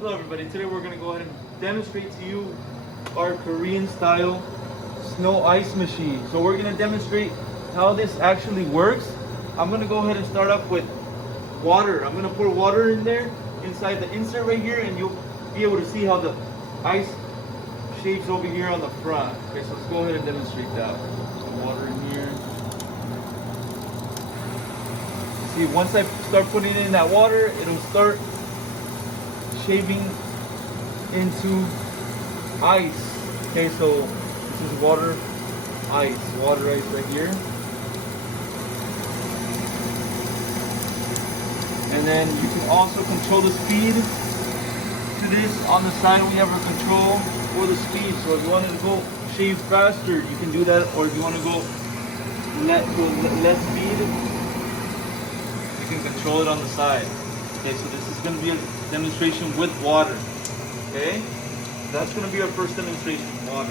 Hello everybody, today we're going to go ahead and demonstrate to you our Korean style snow ice machine. So we're going to demonstrate how this actually works. I'm going to go ahead and start off with water. I'm going to pour water in there inside the insert right here, and you'll be able to see how the ice shapes over here on the front. Okay, so let's go ahead and demonstrate that. Water in here. See, once I start putting in that water, it'll start shaving into ice. Okay, so this is water ice right here. And then you can also control the speed to this. On the side we have a control for the speed. So if you want to go shave faster, you can do that, or if you want to go less speed, you can control it on the side. Okay, so this is going to be a demonstration with water. Okay, that's going to be our first demonstration, water.